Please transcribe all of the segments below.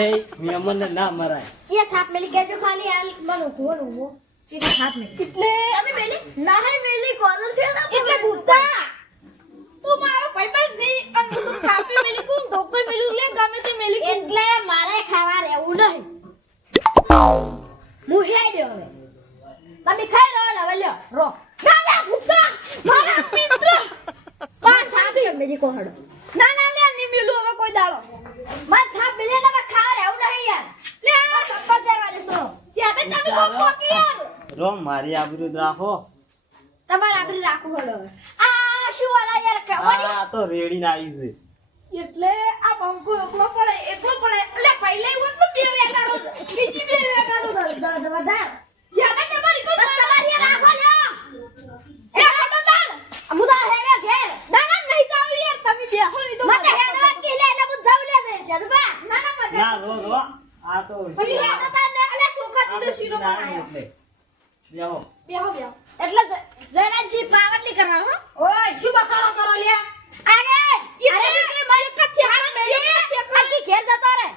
એ મેમન ના મરાય કે થાપ મેલી કેજો ખાલી આ મનો કોણ હો કે થાપ મેલી એટલે અમે મેલી ના મેલી કોલર છે ને એટલે ગુત્તા તું મારો ભાઈબંધ છે અને તું થાપ મેલી કોણ ધોકો મેલી લે ગમે તે મેલી એટલે મારે ખાવા રહેવું નહીં હું હેડ્યો હવે તમે ખાઈ રહો ને હવે લ્યો રો ગાલા ગુત્તા મારા મિત્ર પાર થાપ મેલી કોહડો ના ના લે ની મેલું હવે કોઈ દાડો મત થાપ મેલી ને ખા રહેવું નહીં યાર લે આ સપર જરવા દે ત્યાં તો તમે કોક કોકી યાર રો મારી આબરૂ રાખો તમારે આબરૂ રાખવું પડે આ શું વાલા યાર કવડી આ તો રેડી ના આવી છે એટલે આ બંકો એકલો પડે એટલે પહેલા એવું તો બે વેટાડો બીજી બે વેટાડો વધાર યાદ તમારી કોઈ બસ તમારી રાખો લ્યો એ હટો તાલ અમુદા હેડે ઘેર ના ના નહીં જાવ યાર તમે બેહો નહીં તો મત હેડવા કે લે એટલે હું જાવ લે જદબા ના ના મત ના રો આ તો પછી હેડો તાલ ને અલે સોખા દીધો શીરો બનાયો બેહો બેહો એટલે જરાજી પાવરલી કરવાનો ઓય શું બખાડો કરો લે અરે કે મારી કચ્ચે આ મેલી કચ્ચે ઘેર જતો રે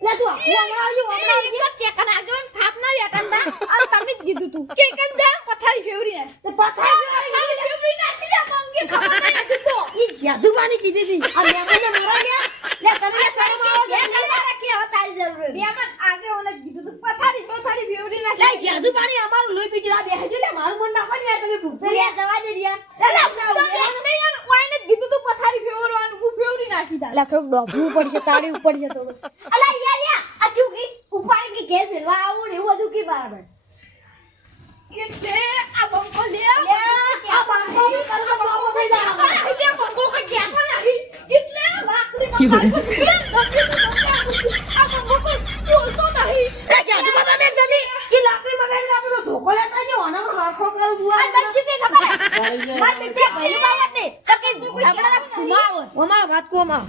લે તું હમણાં ચેક કર આગળ થાપ ના વેટંદા અને તમે જ કીધું તું કે કંદા પથારી ફેવરી ને તો પથારી ફેવરી ના સિલા મંગે ખબર નથી તો ઈ જાદુબાની કીધી હતી આ મેમને મરા ગયા લે તને શરમ આવે છે ને કે હવે તારી જરૂર બેમન આગળ ઓને કીધું તું પથારી ફેવરી ના લે જાદુબાની અમારું લોહી પીજો આ બેહજો લે મારું મન નાખો ને તમે ભૂખે લે દવા દે યાર લે ઓયને કીધું તું પથારી ફેવરવાનું હું ફેવરી નાખી દા લે થોડું ડોબવું પડશે તાળી ઉપર છે થોડું અલા યાર આ ચૂકી ઉપાડી કે ઘેર મેલવા આવું ને એવું બધું કી બરાબર એટલે આ બંકો લે આ બંકો બી કરતો બાબો થઈ જા લે બંકો કે ક્યાં કો નહીં એટલે લાકડી માં આ બંકો બોલતો નહીં એ જાદુ બાબા ને તમે ઈ લાકડી મગાઈને આપણો ધોકો લેતા જો આનામાં હાખો કરું બુઆ આ બચ્ચી કે ખબર વાત તે પહેલી વાત તે તો કે આપડા ઘુમાવો ઓમાં વાત કોમાં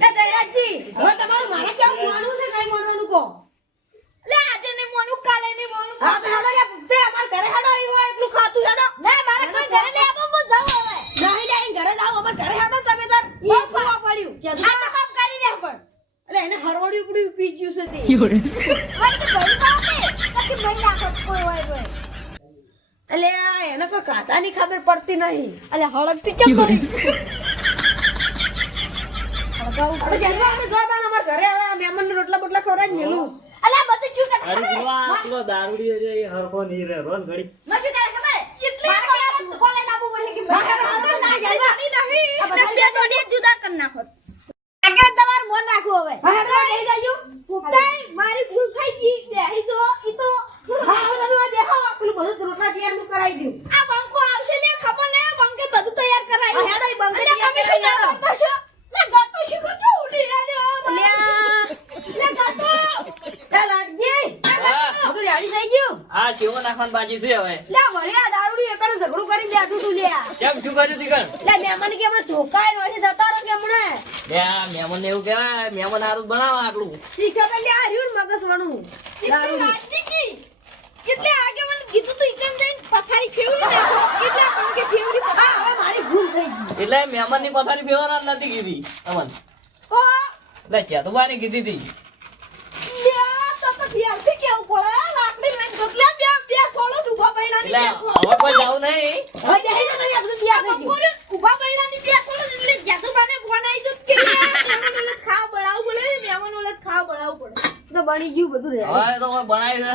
એ જયરાજજી હવે તમારું મારા કેવું માનવું છે નહીં માનવાનું કો લે આજે નહીં માનું કાલે નહીં માનું હા તો હેડો યા તે અમાર ઘરે હેડો ઈ હોય એટલું ખાતું હેડો ના મારે કોઈ ઘરે નહીં આવો હું જાવ હવે નહીં લે ઘરે જાવ અમાર ઘરે હેડો તમે તાર ઈ ફવા પડ્યું કે આ તો કામ કરી દે પણ એટલે એને હરવડી ઉપડી પી ગયું છે તે યોરે વાત તો ભઈ પાકે પછી ભઈ નાખો કોઈ હોય કોઈ એટલે એને કોઈ કાતાની ખબર પડતી નહીં એટલે હળકતી કેમ કરી અરે જલ્દી અમે જોતા અમાર ઘરે હવે મહેમાન ને રોટલા બોટલા ખવરાઈ મેલું અલ્યા બધું શું કરે અરે ગુવા આટલો દારૂડી છે એ હરખો ની રે રોન ઘડી મજુ કરે ખબર એટલે કોલે લાગુ બોલે કે ના જલ્દી નહીં ને બે ડોડી જુદા કર નાખો આગળ તમાર મન રાખો હવે હેડો લઈ જાજો પુતાઈ મારી ભૂલ થઈ ગઈ બેહી જો ઈ તો હા તમે બેહો પેલું બધું રોટલા તૈયાર હું કરાવી દઉં આ બંકો આવશે લે ખબર નહી બંકે બધું તૈયાર કરાવી હેડો ઈ બંકે તમે શું કરતા છો લે ગાતો શીખો છો ઉડી હેડો લે ગાતો એ લાડજી બધું રેડી થઈ ગયું આ સેવો નાખવાની બાજી છે હવે લે વળ્યા દારૂડી એકડો ઝઘડું કરી બેઠું તું લે કેમ શું કર્યું તીકણ લે મહેમાન કે આપણે ધોકાય રોજે જતા રહો કે હમણે લે આ મહેમાન એવું કહેવાય મહેમાન હારું બનાવો આટલું શીખા તો લે આ રહ્યું મગજ વણું લાડજી કી એટલે આગે મને કીધું તું એકદમ જઈને પથારી ફેવરી નાખો એટલે પંકે ફેવરી હા હવે મારી ભૂલ થઈ ગઈ એટલે મહેમાન ની પથારી બેવાના નથી કીધી અમન ઓ લે ક્યાં તો બાની કીધી હતી તો ફેરથી કેવું પડે લાકડી લઈને ગોતલા બે સોળો જ ઉભા બૈણાની એટલે બે સોળો હવે કોઈ જાવ નહીં હવે જઈ તો તમે આપણું બિયા થઈ ગયું ઉભા બૈણાની બે સોળો એટલે જાદુબાને બનાવી દો કે મહેમાન ઓલે ખાવ બનાવવું પડે મહેમાન ઓલે ખાવ બનાવવું પડે તો બની ગયું બધું રે હવે તો કોઈ બનાવી દે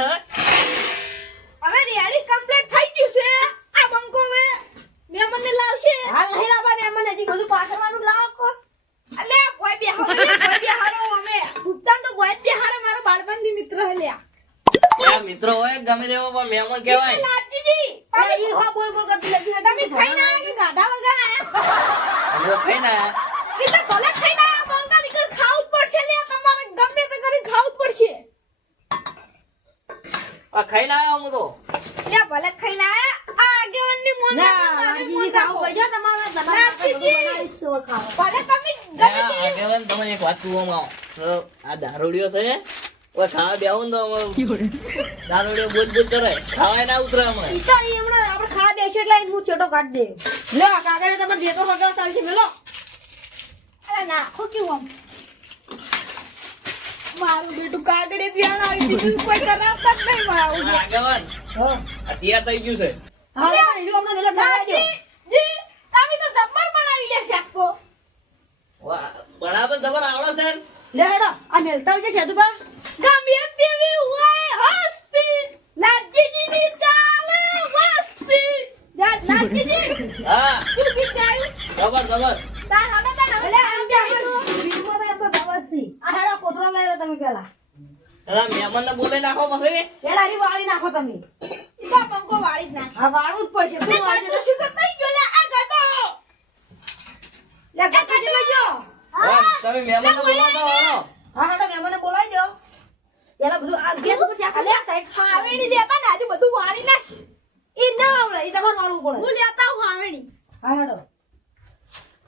હવે રેડી કમ્પ્લીટ થઈ ગયું છે આ બંકો હવે મહેમાનને લાવશે હાલ નહીં લાવવા મહેમાન હજી બધું પાછળવાનું લાવો અલે કોઈ બેહારો અમે ગુપ્તાન તો કોઈ બેહારો મારો બાળપણથી મિત્ર હે લ્યા મિત્રો હોય ગમે તેવો પણ મહેમાન કહેવાય લાડજીજી તમે ઈ હો બોલ કરતી લગી તમે ખાઈને આયા કે ગાધા વગર આયા અમે ખાઈને આયા એટલે ભલે ખાઈને આયા બંકા નીકળ ખાવું જ પડશે લ્યા તમારે ગમે તે કરી ખાવું જ પડશે આ ખાઈને આયા હું તો લ્યા ભલે ખાઈને આયા આ આગેવાનની મોન લાડજીજી ખાવું પડશે તમારે લાડજીજી ભલે તમે આગેવાન તમે એક વાત કહેવામાં આવો આ દારૂડિયો છે ઓય ખાવા બેહું તો દારૂડિયો બોલ કરે ખાવાય ના ઉતરે હમણાં ઈ તો હમણાં આપણે ખાવા બેસીએ એટલે હું છેટો કાઢી દે લો કાગળે તમારે જેતો હગાવ ચાલશે મેલો અરે નાખો કેવું આમ મારું બેટું કાગડે ધ્યાન આવી બીજું કોઈ કરાવતા જ નહીં મારું આગેવાન હા આ તૈયાર થઈ ગયું છે હા પણ એનો અમને વેલો ઠાવા દો જી તમે તો જબ્બર બનાવી લે શાકો વાહ બના તો જબર આવડે છે લે હેડો આ મેલતા આવજે છેદુબા ગમે તેવી હોય હસ્તી લાડજીની ચાલે વસ્તી લાડજીજી હા શું કીધું જબર જબર તાર હડો તાર એટલે આમ કે બીજું તો એમ તો દવાસી આ હેડો કોતરો લઈ લો તમે પેલા અલા મહેમાનને બોલાઈ નાખો પછી પેલા હરી વાળી નાખો તમે ઈકા પંકો વાળી જ નાખ હા વાળું જ પડશે તું વાળજે તો શું કરતા ગયો લે આ ગટો લે કાકાજી લઈ જો હા, તમે મહેમાનને બોલાવતા વાળો હા હેડો મહેમાનને બોલાવી દો પેલા બધું આ ગેસ ઉપર ચાખા લે સાઈડ હાવેણી લેતા ને આજે બધું વાળી નાખ ઈ ના આવડે ઈ તમારે વાળવું પડે હું લેતા હું હાવેણી હા હેડો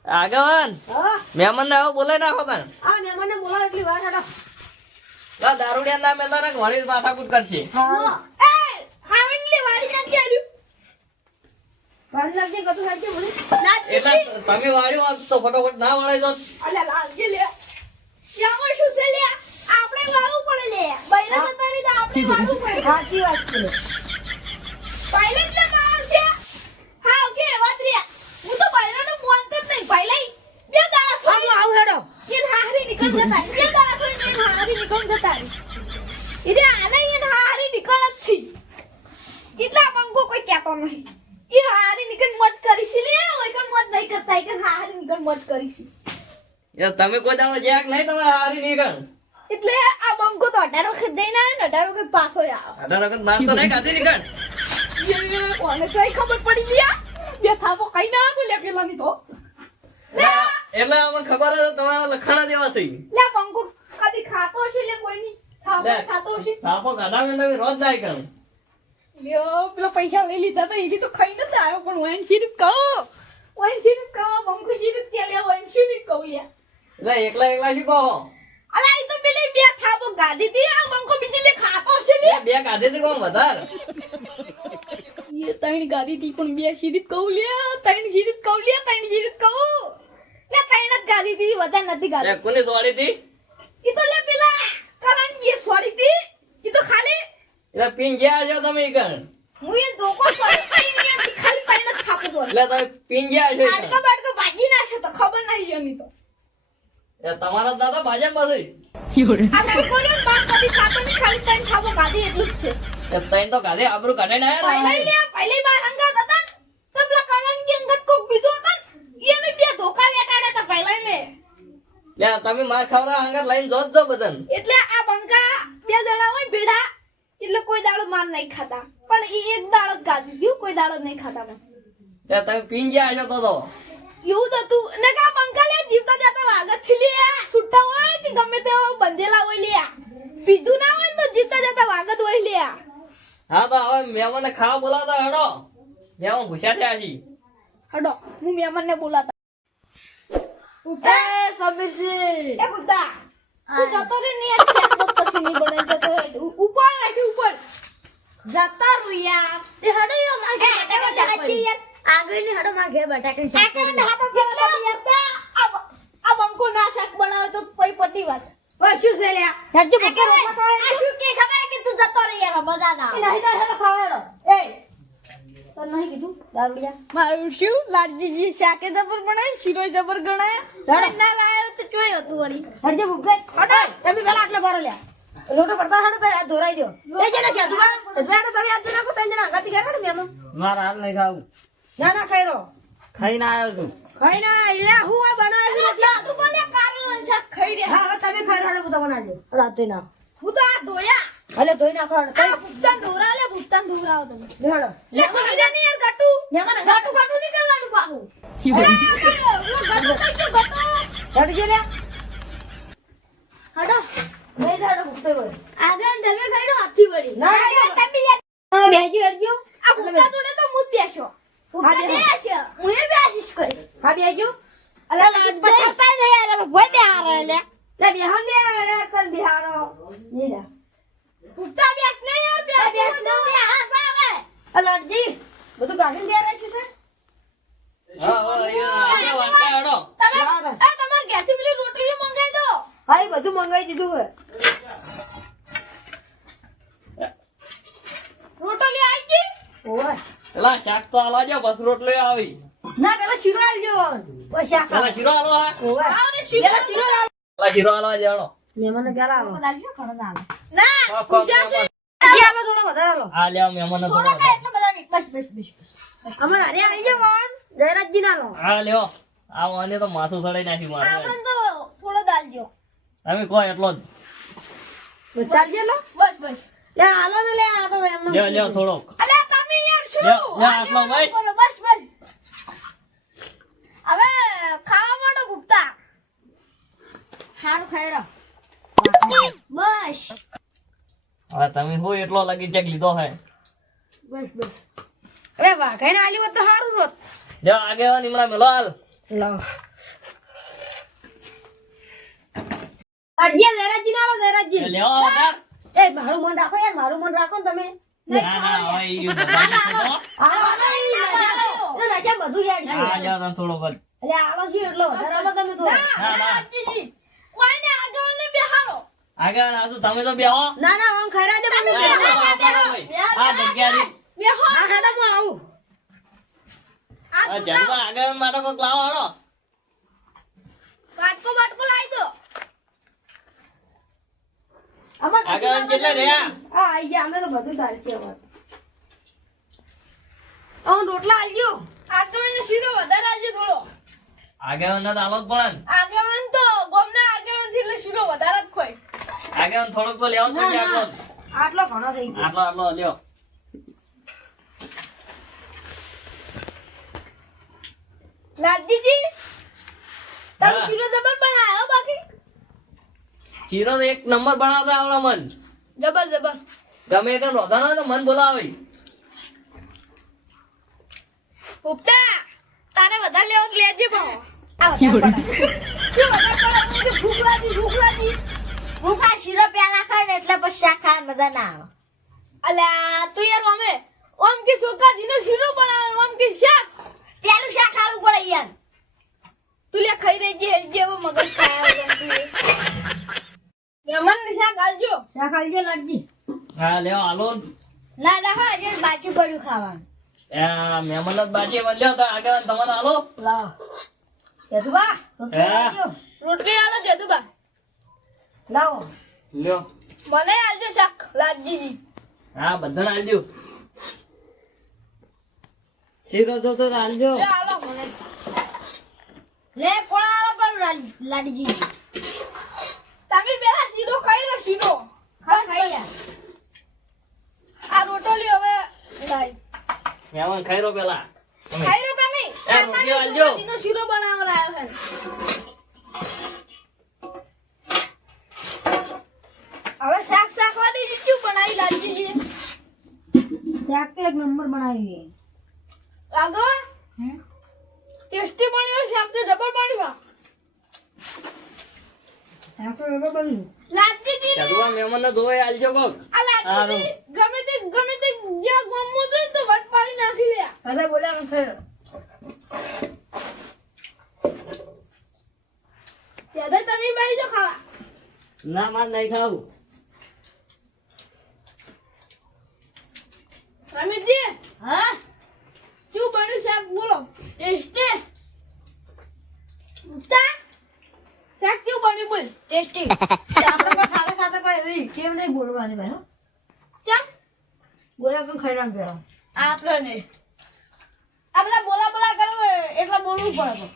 આગેવાન હા મહેમાનને હવે બોલાઈ નાખો તને આ મહેમાનને બોલાવો એટલી વાર હેડો લા દારૂડિયા ના મેલા ને ઘણી માથાકૂટ કરશે હા એ હાવેણી લે વાળી નાખ આલ્યું વાળી નાખજે કતું સાઈડ છે બોલી એટલે તમે વાળ્યું હોત તો ફટોફટ ના વળાઈ જાત અલા લાલજી લે યામાં શું છે લે આપણે વાળવું પડે લે બૈરા તો તારી તો આપણે વાળવું પડે સાચી વાત છે પહેલે જ માર છે હા ઓકે વાતરિયા હું તો બૈરાને મોનતો જ નહીં પહેલે બે દાડા હા હું આવું હેડો એ હારી નીકળ જતા બે દાડા કોઈ ને હારી નીકળ જતા ઈરે આલે એ હારી નીકળ જ છી કેટલા બંગો કોઈ કહેતો નહીં એ હારી નીકળ મત કરી છે લે ઓય કણ મત નહીં કરતા એ કણ હારી નીકળ મત કરી છે યાર તમે કોઈ દાડો જેક નહીં તમારે હારી નીકળ એટલે આ બંકો તો 18 વખત દઈને આવ્યો ને 18 વખત પાછો આવ્યો 18 વખત માર તો નહીં ખાધી નીકળ કોને કઈ ખબર પડી લ્યા બે થાપો કઈ ના હતો લે પેલાની તો એટલે અમને ખબર છે તમારા લખાણા જેવા છે લે બંકો કદી ખાતો હશે લે કોઈની થાપો લે. ખાતો હશે થાપો ખાધા ને તમે રોજ જાય કણ લ્યો પેલા પૈસા લઈ લીધા તો એની તો ખાઈ નથી આવ્યો પણ વૈન શીરીફ કહો વૈન શીરીફ કહો બંકો શીરીફ કે લે વૈન શીરીફ કહો લે એટલે એકલા એકલા શું કહો અલા એ તો પેલી બે થાપો ગાધી હતી આ બંકો બીજી લે ખાતો હશે લે બે કાઢે છે કોણ વધારે એ ત્રણ ગાડી હતી પણ બે શીરીફ કહું લે ત્રણ શીરીફ કહું લે ત્રણ શીરીફ કહું લે ત્રણ જ ગાડી હતી વધારે નથી ગાડી કોની સોળી હતી ઈ તો લે પેલા કરણજીએ છોડી હતી ઈ તો ખાલી એટલે પીન ગયા છો તમે કણ હું એ ધોકો છોડી ખાલી ત્રણ જ થાપો છોડી એટલે તમે પીન ગયા છો આડકા બાડકા ભાગી ના છે તો ખબર નહીં એની તો તમારા દાદા ભાજપ પછી આ કોને બાપ કદી ખાતો નહીં ખાલી ત્રણ થાપો ગાડી એટલું જ છે તૈન તો કાઢે આબરૂ કાઢે ને પહેલે બાર અંગત હતા તો પેલા કરણજી અંગત કોક બીજો હતા એને બે ધોકા વેટાડ્યા હતા પહેલા ને લે તમે માર ખાવરા હંગર લઈને જોત જો બદન એટલે આ બંકા બે જણા હોય ભેડા એટલે કોઈ દાડો માર નહીં ખાતા પણ ઈ એક દાડો જ ગાધી ગયું કોઈ દાડો જ નહીં ખાતા પણ લે તમે પીન ગયા છો તો એવું તો તું ને કા બંકા લે જીવતા જાતા વાગત છે લે સુટ્ટા હોય કે ગમે તે બંધેલા હોય લે પીધું ના હોય ને તો જીવતા જાતા વાગત હોય લે હા તો હવે મહેમાનને ખાવા બોલાવતા હેડો મહેમાન ભૂસ્યા થયા છી હડો હું મહેમાનને બોલાતા એ સમીરજી એ બુદ્ધા તું જતો રે ને એક ચેકબુક પછી નહીં બને જતો રે. ઉપર આખી ઉપર જતા રૂયા તે હડો યો માગે આગળની હડો માં ઘેર બટાકા આ બંકો ના શાક બનાવે તો પઈ પટી વાત ઓય શું છે લ્યા હેડજો બકે રોટલા ખાવા આ શું કે ખબર કે તું જતો રે યાર મજા ના એ નહીં તો હેડો ખાવા હેડો એ તો નહીં કીધું દારૂડિયા મારું શું લાડજીજી શાકે જબર બનાય શીરોય જબર ગણાય ના લાયો તો ચોય હતું વળી હેડજો ભૂખે હડો તમે પેલા આટલે ભરો લ્યા રોટો પડતા હેડો તો આ ધોરાઈ દો એ જેને છે દુકાન હેડો તમે આ નાખો તને જણા ગાતી કરે ને મેમો મારા હાલ નહીં ખાવું ના ના ખાઈ રો ખાઈને આવ્યો છું ખાઈ ના લ્યા હું આ બનાવી એટલે તું બોલે કારેલાનું શાક ખાઈ રહ્યા હા હવે તમે ખાઈ રો બધું બનાવજો રાતે ના હું તો આ ધોયા ભલે ધોઈ નાખો હેડો આ ભૂતાન ધોરા લે ભૂતાન ધોરાવ તમે હેડો લે કોઈ દે ને યાર ગાટુ મેમો ને ગાટુ ગાટુ નહીં કરવાનું બાબુ ગાટુ કઈ તો ગાટુ હેડજો લ્યા હડો નહીં હેડો ભૂખે હોય આગળ તમે ખાઈ હાથી વળી ના તમે યાર બેસજો હેડજો આ ભૂતા જોડે તો મુદ બેસો ભૂતા હા, બેસ્યો હું એ બેસીશ કરી હા બેસજો અલા પચાતા જ યાર ભોય બે હારે લે લે બેહો લે રે તન બિહારો ની જા ભૂતા બેસ ને યાર હા, બેસ બેસ ને. તો હાસ આવે અલર્જી બધું ગાડી લે રહી છે હા વાંચા હેડો તમે લાવો. આ તમાર ઘેરથી પેલી રોટલી મંગાઈ દો હા એ બધું મંગાવી દીધું હે રોટલી આવી ગઈ ઓય પેલા શાક તો આલવા જો બસ રોટલી આવી ના પેલા શીરો આલજો ઓય શાક પેલા શીરો આલો હા ઓય આવને શીરો પેલા શીરો આલ પેલા શીરો આલવા જાણો મહેમાનને પેલા આલો દાલજો ખરો દાલ ના કોક પૂછ્યા છે હજી આલો થોડો વધારે આલો આ લ્યો મહેમાનને થોડો થોડો કાંઈ એટલો બધા નહીં બસ બસ બસ અમાર અરે આવી જાવ જયરાજજી ના લો આ લ્યો આ વાને તો માથું સડાઈ નાખ્યું મારે આપણે તો થોડો દાલજો તમે કહો એટલો જ ચાલજે લો બસ બસ લે આલો ને લે આ તો એમને લ્યો લ્યો થોડોક અલ્યા તમે યાર શું લ્યો, લ્યો, આટલો બસ. બસ બસ હવે ખાવા માંડો ભૂખતા સારું ખાઈ રહો બસ હવે તમે હું એટલો લગી ચેક લીધો હે બસ બસ અરે વાહ કઈ ના આલ્યું હોત તો સારું રોત જો આગેવાન ઈમરા મેલો હાલ લાવ અજ્યા જયરાજજી ના લો જયરાજજી લ્યો વગર એ મારું મન રાખો યાર મારું મન રાખો ને તમે ના ના હવે ઈ બધા આલો એ નાચા બધું યાર આ લ્યો તને થોડો કર એટલે આલો જી એટલો વધારે આલો તમે થોડો ના ના જીજી કોઈને આગળ ને બેહારો આગેવાન આ શું તમે તો બેહો ના ના આમ ખરા દે મને આ જગ્યા બેહો આ ખાડા હું આવું આ જગવા આગેવાન માટે કોક લાવો હાલો બાટકો લાવી દો અમાર આગેવાન કેટલા રહ્યા આ આઈ ગયા અમે તો બધું ચાલશે હવે આમ રોટલા આલજો આગળ ને શીરો વધારે આવજો થોડો આગેવાન ને તો આલો જ પડે ને આગળ તો ગોમના આગળ થી એટલે શીરો વધારે જ ખોય આગેવાન થોડોક તો લેવો જ પડશે આગળ આટલો ઘણો થઈ ગયો આટલો આટલો લ્યો નાજીજી તમે હા. શીરો જબર બનાવ્યો બાકી શીરો તો એક નંબર બનાવતા આવડે મન જબર તમે એકદમ રોધાનો હોય તો મન બોલાવે ઉપતા તારે વધારે લેવો તો લેજે પણ આ વધારે પડે શું વધારે પડે ભૂખ લાગી ભૂખા શીરો પેલા ખાય ને એટલે પછી શાક ખાવા મજા ના આવે અલ્યા તું યાર અમે ઓમ કે ચોખાજીનો શીરો બનાવે ઓમ કે શાક પેલું શાક ખાવું પડે યાર તું લે ખાઈ રહી જે જેવો મગજ ખાયા તું મહેમાન ને શાક આલજો શાક આલજો લાડજી હા લ્યો હાલો ના ના હા જે બાચી પડ્યું ખાવાનું મહેમાન જ બાજી લ્યો તો આગેવાન તમારે હાલો લાવ યદુબા હા. રોટલી આલો જદુબા લાવો લ્યો મને આલજો શાક લાગજીજી હા બધાને આલજો શીરો તો આલજો લે આલો મને લે કોળા પર લાડીજી તમે પેલા શીરો ખાઈ લો શીરો ખાઈ યાર આ રોટલી હવે લાઈ મહેમાન ખાઈ રો પેલા તમે. ખાઈ લો તમે રોટલી આલજો. ચોખાજીનો શીરો બનાવવા લાવ્યો છે હવે શાક વાળી રીત બનાવી લાગજીજી શાક તો એક નંબર બનાવી આગળ ટેસ્ટી બન્યો શાક તો જબર બન્યો શાક તો બરાબર બન્યું લાગજીજી જગવા મહેમાન ને ધોઈ આલજો કોક આ લાગજીજી ગમે તે જ્યાં ગમવું તો વટ પાડી નાખી લે અરે બોલ્યા ફેર ત્યારે તમે બેસી જો ખાવા ના માર નહીં ખાવું રમેશજી હા શું બન્યું શાક બોલો ટેસ્ટી ઉતા શાક કેવું બન્યું બોલ ટેસ્ટી આપણે કોઈ ખાતા ખાતા કોઈ એવી કેમ નહીં બોલવાની ભાઈ હો ચમ બોલ્યા તો ખાઈ નાખ જરા આપણે ને આ બધા બોલા કરો એટલે બોલવું પડે તો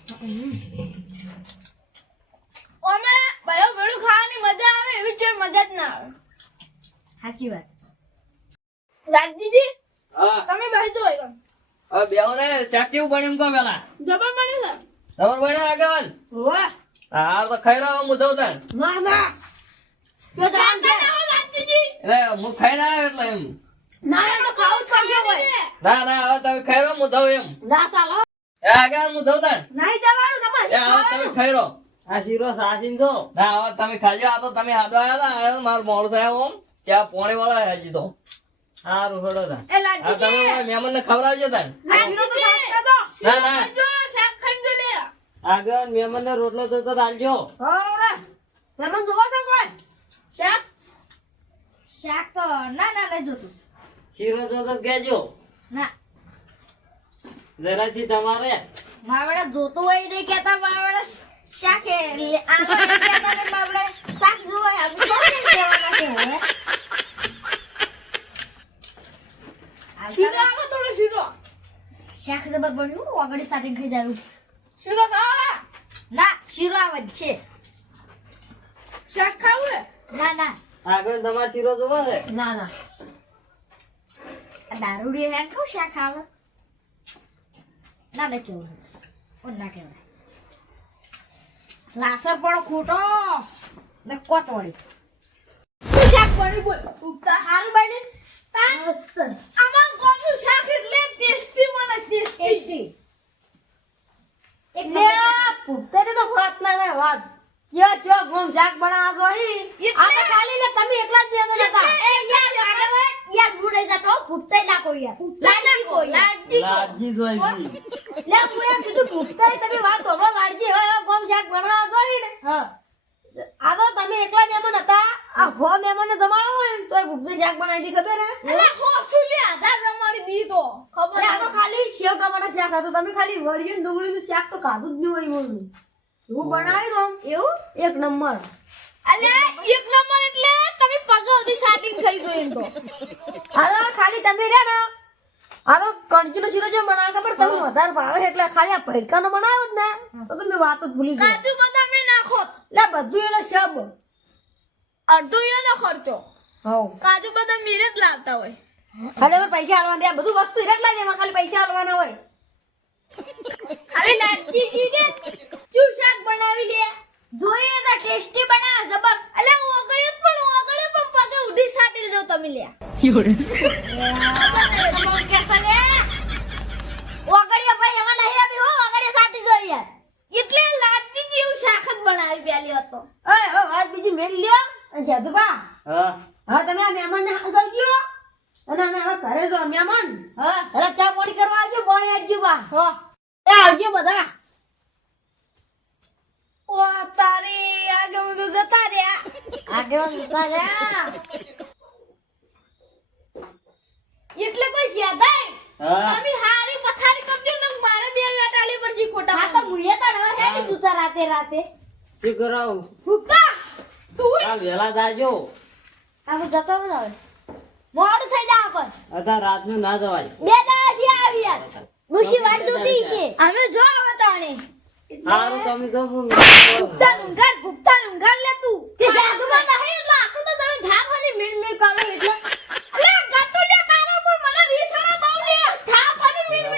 અમે ભાઈઓ ભેળું ખાવાની મજા આવે એવી કોઈ મજા જ ના આવે સાચી વાત રાજજીજી હા તમે બેસી જો એકદમ હવે બેહો ને શાક કેવું બન્યું એમ કહો પેલા જબર બન્યું છે તમારે બન્યો આગેવાન વાહ હા તો ખાઈ રહ્યો હું ધોતા ના ના તો દાન છે રાજજીજી એટલે હું ખાઈ રહ્યો એટલે એમ ના એ તો ખાવું જ પડશે હોય ના ના હવે તમે ખાઈ રહ્યો હું ધોઉં એમ ના ચાલો આગેવાન હું ધોતા નહીં જવાનું તમારે હવે તમે ખાઈ રહ્યો આ શીરો સાસીન તો ના હવે તમે ખાજો આ તો તમે હાથો આવ્યા હતા હવે મારું મોડું થયા ઓમ ત્યાં પોણી વાળા હજી તો સારું ખોડો તા એ આ તમે મહેમાન ને ખવડાવજો તા આજનો તો શાક કરતો ના ના જો શાક ખાઈ જો લે આગળ મહેમાન ને રોટલો તો આલજો હવે મહેમાન જોવો છો કોઈ શાક શાક તો ના ના લઈ જોતું શીરો જો તો કહેજો ના જરાજી તમારે માવડા જોતો હોય નહીં કહેતા માવડા શાક એ આનો નહીં કહેતા ને માવડા શાક જોવાય આપણે તો નહીં કહેવાના છે હવે શીરો આવો થોડો શીરો શાક જબર બન્યું આગળ સાથે ખાઈ જાવું શીરો ખાવા ના શીરો આવે જ છે શાક ખાવું હે? ના ના આગળ તમારે શીરો જોવો છે ના ના આ દારૂડી હે કહું શાક આવે ના ના કેવું કોણ ના કહેવાય લાસર પણ ખોટો ને કોટ વળી શું શાક બની બોલ ઉગતા હાલ બની મસ્ત આમાં કોનું શાક એટલે ટેસ્ટી મને ટેસ્ટી એટલે પુત્તરે તો વાત ના થાય વાત યો જો ગોમ શાક બનાવવા જોઈ આ તો ખાલી લે તમે એકલા જ દેવો નતા એ યાર આગળ યાર બુડે જાતો પુત્તે લાકો યાર લાડજી કો યાર લાડજી જોઈ લે હું એમ કીધું પુત્તરે તમે વાત થોડો લાડજી હોય ગોમ શાક બનાવવા જોઈ ને હા આ તો તમે એકલા દેવો નતા આ હો મેમને જમાડો હોય ને તોય પુત્તે શાક બનાવી દી ખબર હે અલે હો સુલી આધા જમાડી દીધો ખબર આ તો ખાલી સેવ ટમાટર શાક હતું તમે ખાલી વળીને ડુંગળીનું શાક તો ખાધું જ નહીં હોય એવું હું બનાવી દઉં એવું એક નંબર અલે એક નંબર એટલે તમે પગોથી સાટી ખાઈ ગયો એમ તો હાલો ખાલી તમે રે ને હાલો કંચીનો શીરો જે બનાવે ખબર તમે વધારે ભાવે છે એટલે ખાલી આ ભડકાનો બનાવ્યો જ ને તો તમે વાત જ ભૂલી ગયો કાજુ બદામ એ નાખો લે બધું એનો શબ અડધો એનો ખર્ચો હા કાજુ બદામ મીરે જ લાવતા હોય હાલે હવે પૈસા આલવાના દે બધું વસ્તુ હિરક લાગે એમાં ખાલી પૈસા આલવાના હોય અરે લાડજી જી ને શું શાક બનાવી લે જોઈએ તો ટેસ્ટી બનાવે જબર અલે ઓગળ્યું પણ પગે ઉડી સાટી દો તમે લે તમારું કેસા લે ઓગળ્યો ભાઈ એમાં નહીં આવી હો ઓગળ્યો સાટી દો યાર એટલે લાડજી જેવું શાક જ બનાવી પેલી હતો ઓય હો વાત બીજી મેલી લ્યો અને જાદુબા હા હા તમે આ મહેમાનને સમજ્યો અને અમે હવે ઘરે જો મહેમાન હા અરે ચા પાણી કરવા આવજો બોય આવજો બા હો એ આવજો બધા ઓ તારી આગળ તો જતા રહ્યા આગળ જતા રહ્યા એટલે કોઈ યાદ હા તમે હારી પથારી કરજો ને મારે બે વેટાળી પડજી ખોટા હા તો મુયે તો હવે હેડી જુતા રાતે શું કરાવું ભૂકા તું આ વેલા જાજો આપણે જતો ન હવે મોડું થઈ જા પર અત્યારે રાતનું ના જવાય બે દાડા થી આવી યાર મુશી વાટ જોતી છે અમે જો હવે તાણે સારું તમે તો ભૂકતા નુંગાર લે તું તે સાધુ માં નહીં એટલે આખો તો તમે ધાપ અને મીણ કરો એટલે અલે ગટુ લે તારા પર મને રીસા બહુ લે ધાપ અને મીણ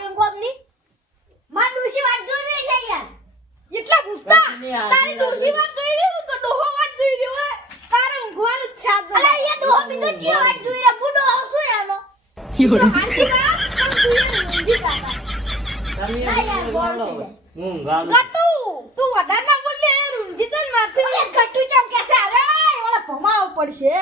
એમ કોમની માં ડુસી વાત જોઈ રહી છે યાર એટલા ભૂકતા તારી ડુસી વાત જોઈ રહી તો ડોહો વાત જોઈ રહ્યો હે તારે ઊંઘવાનું જ છે અલે એ ડોહો બીજો જે વાત જોઈ રહ્યા બુડો હસુ એનો હાથી વાત પણ તું એ ઊંઘી કાકા તમે હું ગાલો ગટુ તું વધારે ના બોલ લે રૂંજી તન માથે ઓલે ગટુ કેમ કેસે અરે ઓલા ભમાવ પડશે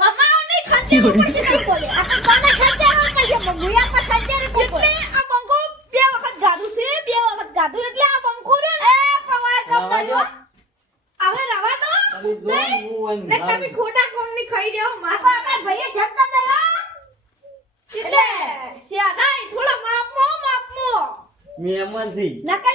ભમાવ નહીં ખંજેર પડશે તું બોલે આ તો કોને ખંજેર પડશે મુયા પર ખંજેર કો એટલે આ બંકો બે વખત ગાધું છે બે વખત ગાધું એટલે આ બંકો રે એ પવાય કમ બાજો હવે રવા દો તમે જો હું ને તમે ખોટા કોમ ની ખાઈ રહ્યો માફા આપણે ભઈએ જમતા દયો એટલે સિયાદાઈ થોડા માપમો મહેમાન છી નકર